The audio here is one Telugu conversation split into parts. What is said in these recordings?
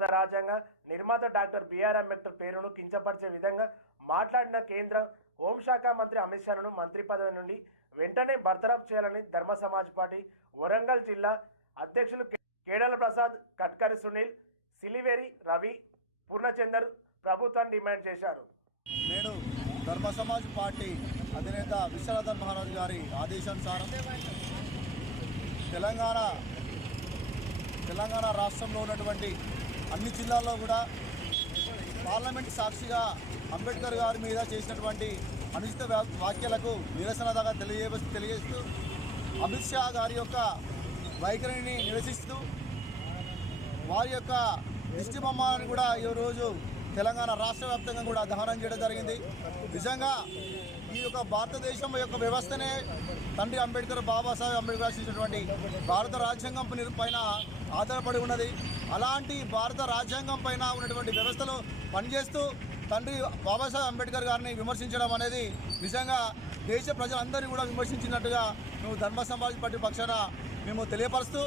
భారత రాజ్యాంగ నిర్మాత డాక్టర్ బిఆర్ అంబేద్కర్ పేరును కించపరిచే విధంగా మాట్లాడిన కేంద్ర హోంశాఖ మంత్రి అమిత్ షాను మంత్రి పదవి నుండి వెంటనే బర్తరఫ్ చేయాలని ధర్మ సమాజ్ పార్టీ వరంగల్ జిల్లా అధ్యక్షులు కేడల ప్రసాద్ కట్కరి సునీల్ సిలివేరి రవి పూర్ణచందర్ ప్రభుత్వాన్ని డిమాండ్ చేశారు. నేడు ధర్మ సమాజ్ పార్టీ అధినేత విశ్వనాథన్ మహారాజు గారి ఆదేశానుసారం తెలంగాణ తెలంగాణ రాష్ట్రంలో ఉన్నటువంటి అన్ని జిల్లాల్లో కూడా పార్లమెంట్ సాక్షిగా అంబేద్కర్ గారి మీద చేసినటువంటి అనుచిత వ్యా- వ్యాఖ్యలకు నిరసనగా తెలియజే తెలియజేస్తూ అమిత్ షా గారి యొక్క వైఖరిని నిరసిస్తూ వారి యొక్క దిష్టి బొమ్మని కూడా ఈరోజు తెలంగాణ రాష్ట్ర వ్యాప్తంగా కూడా దహనం చేయడం జరిగింది. నిజంగా ఈ యొక్క భారతదేశం యొక్క వ్యవస్థనే తండ్రి అంబేద్కర్ బాబాసాహెబ్ అంబేద్కర్ రాసినటువంటి భారత రాజ్యాంగం పని- పైన ఆధారపడి ఉన్నది. అలాంటి భారత రాజ్యాంగం పైన ఉన్నటువంటి వ్యవస్థలో పనిచేస్తూ తండ్రి బాబాసాహెబ్ అంబేద్కర్ గారిని విమర్శించడం అనేది నిజంగా దేశ ప్రజలందరినీ కూడా విమర్శించినట్టుగా మేము ధర్మ సమాజ్ పార్టీ పక్షాన మేము తెలియపరుస్తూ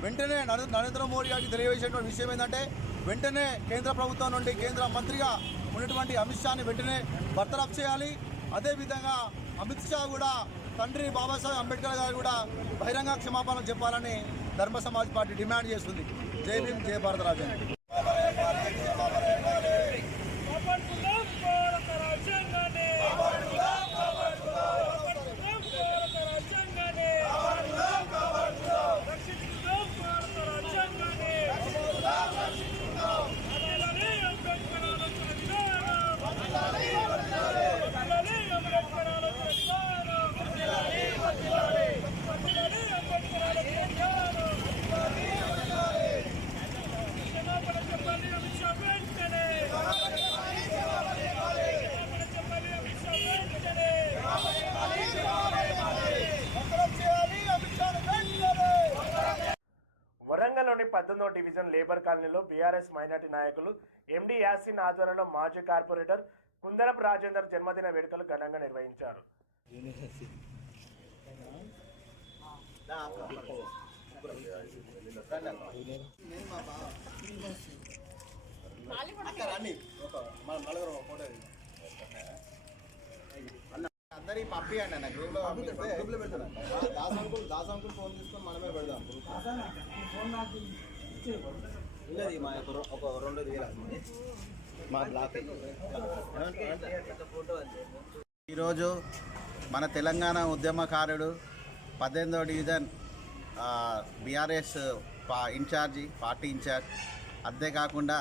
వెంటనే నరే- నరేంద్ర మోడీ గారికి తెలియజేసినటువంటి విషయం ఏంటంటే వెంటనే కేంద్ర ప్రభుత్వం నుండి కేంద్ర మంత్రిగా ఉన్నటువంటి అమిత్ షాని వెంటనే బర్తరఫ్ చేయాలి. అదేవిధంగా అమిత్ షా కూడా తండ్రి బాబాసాహెబ్ అంబేద్కర్ గారు కూడా బహిరంగ క్షమాపణ చెప్పాలని ధర్మ సమాజ్ పార్టీ డిమాండ్ చేస్తుంది. జై భీమ్ జై భారత రాజ్యాంగం కాపాడుకుందాం భారత రాజ్యాంగాన్ని కాపాడుకుందాం భారత రాజ్యాంగాన్ని రక్షించుకుందాం భారత రాజ్యాంగాన్ని అదిలాలి అంబేద్కర్ ఆలోచన విధానం అదిలాలి అంబేద్కర్ ఆలోచన విధానం అదిలాలి అంబేద్కర్ ఆలోచన విధానం క్షమాపణ చెప్పాలి అమిత్ షా వెంటనే క్షమాపణ చెప్పాలి అమిత్ షా వెంటనే బర్తరఫ్ చేయాలి అమిత్ షాని వెంటనే వరంగల్లోని పద్దెనిమిదవ డివిజన్ లేబర్ బీఆర్ఎస్ మైనార్టీ నాయకులు ఎండి యాసిన్ ఆధ్వర్యంలో మాజీ కార్పొరేటర్ కుందరపు రాజేందర్ జన్మదిన వేడుకలు ఘనంగా నిర్వహించారు. అందరి పంపించండి అన్న గ్రూప్లో పంపిస్తే Das uncle Das uncle phone తీసుకొని మనమే పెడదాం. ఉన్నది మా యొక్క ఒక రెండు వేల మా బ్లాక్ ఈరోజు మన తెలంగాణ ఉద్యమకారుడు పద్దెనిమిదవ డివిజన్ బీఆర్ఎస్ పా ఇన్ఛార్జి పార్టీ ఇన్ఛార్జ్. అంతేకాకుండా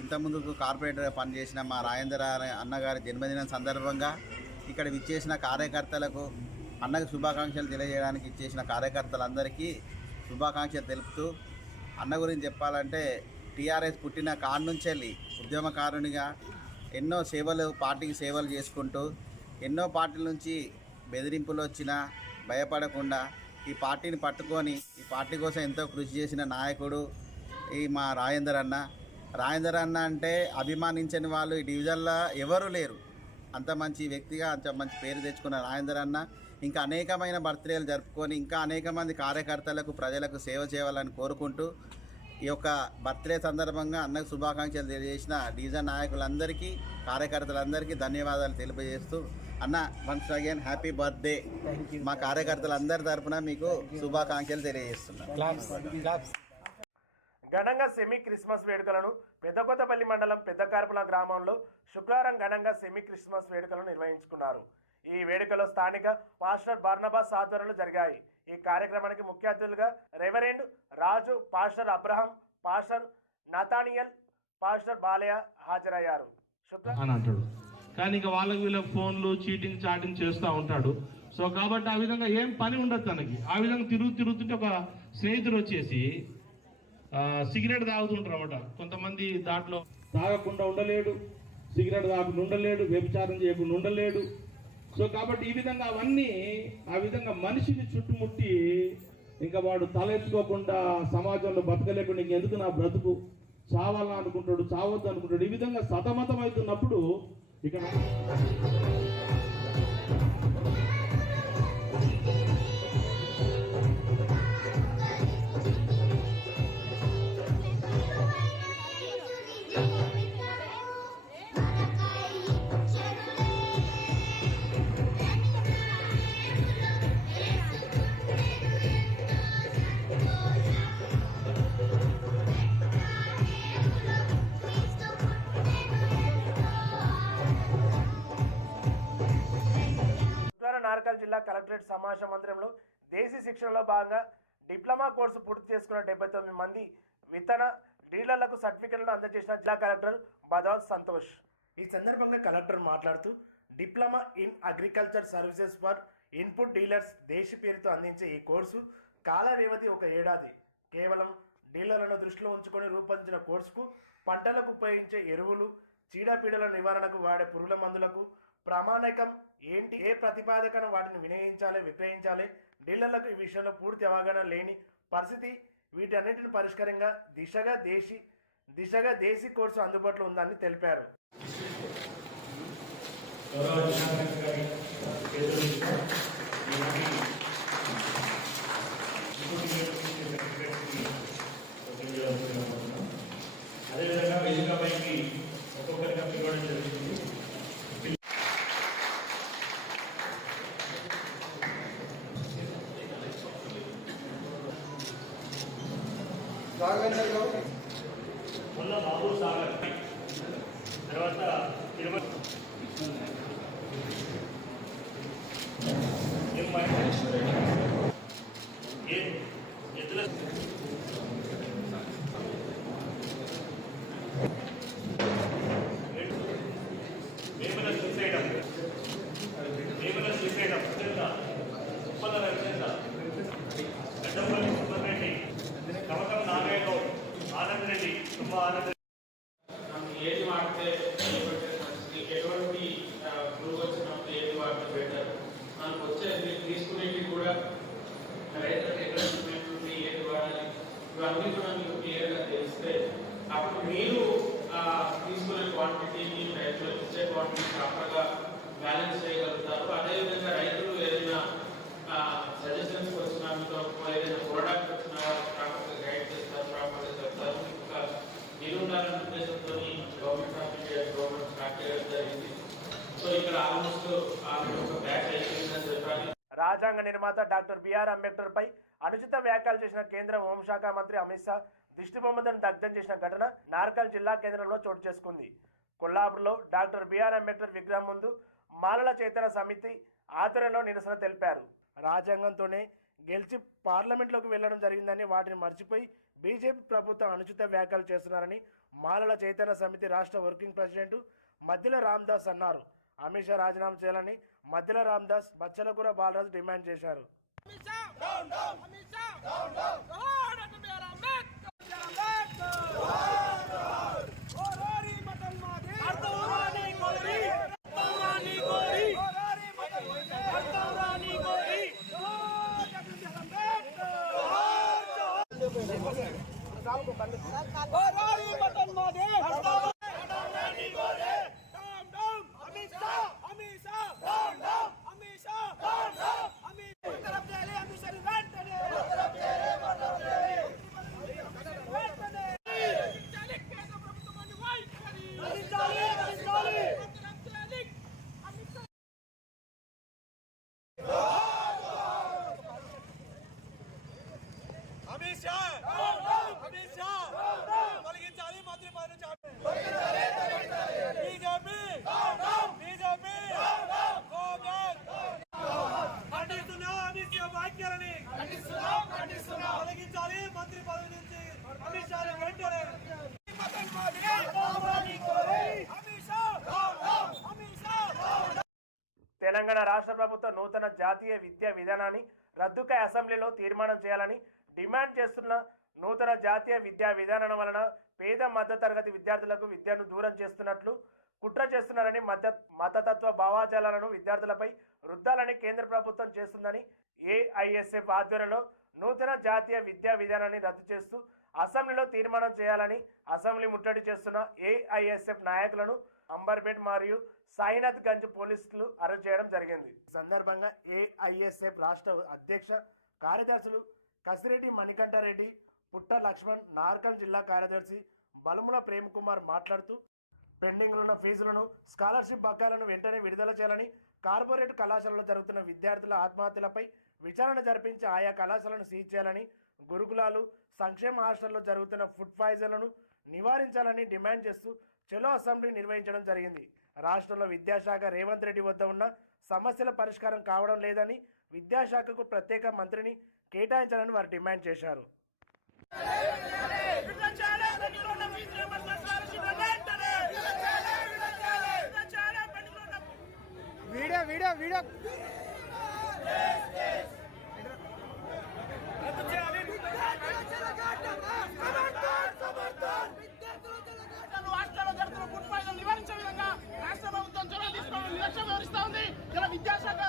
ఇంతకుముందుకు కార్పొరేటర్గా పనిచేసిన మా రాజేంద్ర అన్నగారి జన్మదినం సందర్భంగా ఇక్కడ విచ్చేసిన కార్యకర్తలకు అన్నకు శుభాకాంక్షలు తెలియజేయడానికి ఇచ్చేసిన కార్యకర్తలందరికీ శుభాకాంక్షలు తెలుపుతూ అన్న గురించి చెప్పాలంటే టీఆర్ఎస్ పుట్టిన కాడ నుంచి వెళ్ళి ఉద్యమకారునిగా ఎన్నో సేవలు పార్టీకి సేవలు చేసుకుంటూ ఎన్నో పార్టీల నుంచి బెదిరింపులు వచ్చినా భయపడకుండా ఈ పార్టీని పట్టుకొని ఈ పార్టీ కోసం ఎంతో కృషి చేసిన నాయకుడు ఈ మా రాజేందర్ అన్న. రాజేందర్ అన్న అంటే అభిమానించని వాళ్ళు ఈ డివిజన్లో ఎవరు లేరు. అంత మంచి వ్యక్తిగా అంత మంచి పేరు తెచ్చుకున్న రాజేందర్ అన్న. ఇంకా అనేకమైన బర్త్డేలు జరుపుకొని ఇంకా అనేక మంది కార్యకర్తలకు ప్రజలకు సేవ చేయాలని కోరుకుంటూ ఈ యొక్క బర్త్డే సందర్భంగా అన్నకు శుభాకాంక్షలు తెలియజేసిన డివిజన్ నాయకులందరికీ కార్యకర్తలందరికీ ధన్యవాదాలు తెలియజేస్తూ అన్న వన్స్ అగైన్ హ్యాపీ బర్త్డే మా కార్యకర్తలందరి తరపున మీకు శుభాకాంక్షలు తెలియజేస్తున్నాను ఘనంగా సెమీ క్రిస్మస్ వేడుకలను పెద్దకొత్తపల్లి మండలం పెద్దకార్పుల గ్రామంలో శుక్రవారం ఘనంగా సెమీ క్రిస్మస్ వేడుకలు నిర్వహించుకున్నారు. ఈ వేడుకలో స్థానిక పాస్టర్ బర్నబాస్ ఆధ్వర్యంలో జరిగాయి. ఈ కార్యక్రమానికి ముఖ్య అతిథులుగా reverend Raju pastor Abraham pastor Nathaniel pastor Balayya హాజరయ్యారు. అని అంటాడు. కానీ ఇక వాళ్ళకి వీళ్ళ ఫోన్లు చీటింగ్ చాటింగ్ చేస్తూ ఉంటాడు. సో కాబట్టి ఆ విధంగా ఏం పని ఉండదు తనకి. ఆ విధంగా తిరుగు తిరుగుతుంటే ఒక స్నేహితుడు వచ్చేసి సిగరెట్ తాగుతుంటారు అనమాట కొంతమంది దాంట్లో తాగకుండా ఉండలేడు సిగరెట్ తాగకుండా ఉండలేడు వ్యభిచారం చేయకుండా ఉండలేడు. సో కాబట్టి ఈ విధంగా అవన్నీ ఆ విధంగా మనిషిని చుట్టుముట్టి ఇంకా వాడు తలెత్తుకోకుండా సమాజంలో బతకలేకుండా ఇంకెందుకు నా బ్రతుకు? చావాలని అనుకుంటాడు చావద్దు అనుకుంటాడు. ఈ విధంగా సతమతం అవుతున్నప్పుడు కలెక్టరేట్ సమావేశ మందిరంలో దేశీ శిక్షణలో భాగంగా డిప్లొమా కోర్సు పూర్తి చేసుకున్న డెబ్బై తొమ్మిది మంది విత్తన డీలర్లకు సర్టిఫికెట్లను అందజేసిన జిల్లా కలెక్టర్ బదౌల్ సంతోష్. ఈ సందర్భంగా కలెక్టర్ మాట్లాడుతూ diploma in agriculture services for input dealers దేశ పేరుతో అందించే ఈ కోర్సు కాల వ్యవధి ఒక ఏడాది. కేవలం డీలర్లను దృష్టిలో ఉంచుకొని రూపొందించిన కోర్సుకు పంటలకు ఉపయోగించే ఎరువులు చీడపీడల నివారణకు వాడే పురుగుల మందులకు ప్రామాణికం ఏంటి? ఏ ప్రతిపాదకను వాటిని వినియోగించాలి విక్రయించాలి? డీలర్లకు ఈ విషయంలో పూర్తి అవగాహన లేని పరిస్థితి. వీటన్నిటిని పరిష్కారంగా దిశగా దేశీ దిశగా దేశీ కోర్సు అందుబాటులో ఉందని తెలిపారు. మొన్న బాబు సాగర్. తర్వాత తిరుమల ఏం క్వాంటిటీని రైతులు ఇచ్చే క్వాంటిటీ ప్రాపర్గా బ్యాలెన్స్ చేయగలుగుతారు. అదేవిధంగా రైతులు ఏదైనా సజెషన్స్ వచ్చినా మీతో ఏదైనా ప్రోడక్ట్ వచ్చినా ప్రాపర్గా గైడ్ చేస్తారు ప్రాపర్గా చెప్తారు. ఇంకా ఒక ఉద్దేశంతో government of India government start చేయడం జరిగింది. సో ఇక్కడ ఆల్మోస్ట్ ఆల్మోస్ట్ బ్యాక్ అయిపోయిందని చెప్పాలి. రాజ్యాంగ నిర్మాత డాక్టర్ బిఆర్ అంబేద్కర్ పై అనుచిత వ్యాఖ్యలు చేసిన కేంద్ర హోంశాఖ మంత్రి అమిత్ షా దిష్టి బొమ్మలను దగ్ధం చేసిన ఘటన నార్కల్ జిల్లా కేంద్రంలో చోటు చేసుకుంది. కొల్లాపూర్లో డాక్టర్ బిఆర్ అంబేద్కర్ విగ్రహం ముందు మాలల చేతన సమితి ఆధ్వర్యంలో నిరసన తెలిపారు రాజ్యాంగంతోనే గెలిచి పార్లమెంట్లోకి వెళ్ళడం జరిగిందని వాటిని మర్చిపోయి బీజేపీ ప్రభుత్వం అనుచిత వ్యాఖ్యలు చేస్తున్నారని మాలల చైతన్య సమితి రాష్ట్ర వర్కింగ్ ప్రెసిడెంట్ మధ్యల రామ్దాస్ అన్నారు అమిత్ షా రాజీనామా చేయాలని మధ్యల రామ్దాస్ బచ్చలకూర బాలరాజు డిమాండ్ చేశారు అమిత్ షా போராடி பட்டன் மாதே अमित शाह తెలంగాణ రాష్ట్ర ప్రభుత్వం నూతన జాతీయ విద్యా విధానాన్ని రద్దుకాయ అసెంబ్లీలో తీర్మానం చేయాలని డిమాండ్ చేస్తున్న నూతన జాతీయ విద్యా విధానం వలన పేద మధ్యతరగతి విద్యార్థులకు విద్యను దూరం చేస్తున్నట్లు కుట్ర చేస్తున్నారని మత మతతత్వ భావాజాలను విద్యార్థులపై రుద్దాలని కేంద్ర ప్రభుత్వం చేస్తుందని ఏఐఎస్ఎఫ్ ఆధ్వర్యంలో నూతన జాతీయ విద్యా విధానాన్ని రద్దు చేస్తూ అసెంబ్లీలో తీర్మానం చేయాలని అసెంబ్లీ ముట్టడి చేస్తున్న ఏఐఎస్ఎఫ్ నాయకులను అంబర్పేట్ మరియు సాయినాథ్ గంజ్ పోలీసులు అరెస్ట్ చేయడం జరిగింది. సందర్భంగా ఏఐఎస్ఎఫ్ రాష్ట్ర అధ్యక్ష కార్యదర్శులు కసిరెడ్డి మణికంఠారెడ్డి పుట్ట లక్ష్మణ్ నార్కల్ జిల్లా కార్యదర్శి బలముల ప్రేమ్ కుమార్ మాట్లాడుతూ పెండింగ్ ఉన్న ఫీజులను స్కాలర్షిప్ బకాయిలను వెంటనే విడుదల చేయాలని కార్పొరేట్ కళాశాలలో జరుగుతున్న విద్యార్థుల ఆత్మహత్యలపై విచారణ జరిపించి ఆయా కళాశాలను సీజ్ చేయాలని గురుకులాలు సంక్షేమ హాస్టల్లో జరుగుతున్న ఫుడ్ పాయిజన్లను నివారించాలని డిమాండ్ చేస్తూ చెలో అసెంబ్లీ నిర్వహించడం జరిగింది. రాష్ట్రంలో విద్యాశాఖ రేవంత్ రెడ్డి వద్ద ఉన్న సమస్యల పరిష్కారం కావడం లేదని విద్యాశాఖకు ప్రత్యేక మంత్రిని కేటాయించాలని వారు డిమాండ్ చేశారు. Video video video. రాష్ట్రాల్లో జరుగుతున్న ఫుడ్ నివారించే విధంగా రాష్ట్ర ప్రభుత్వం చొరవ తీసుకోవాలని నిర్లక్ష్యం వివరిస్తా ఉంది. ఇలా విద్యాశాఖ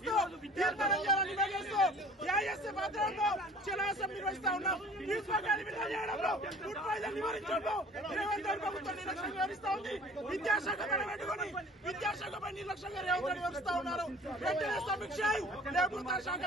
విద్యాలను వ్యతిరేకిస్తూ తీర్మానం చేయాలని నిర్ణయిస్తూ ఏఐఎస్ఎఫ్ ఆధ్వర్యంలో శిలాసం నిర్వహిస్తా ఉన్నాం. ఫీజు విడుదల చేయడంలో నివారించడంలో రేవంత్ రెడ్డి ప్రభుత్వం నిర్లక్ష్యం ఉంది. విద్యాశాఖ పెట్టుకొని విద్యాశాఖపై నిర్లక్ష్యంగా రేవంత్ రెడ్డి ఉన్నారు. వెంటనే సమీక్ష లేకపోతే శాఖ